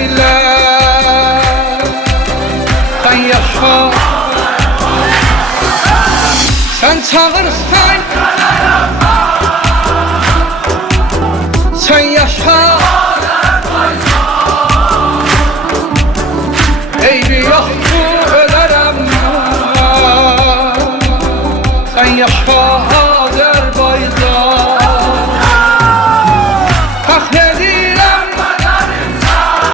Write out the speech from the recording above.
eyle. Sen yaşa, sen çağırsan, sen yaşa. Eybi yoktu ölərəm, sen yaşa.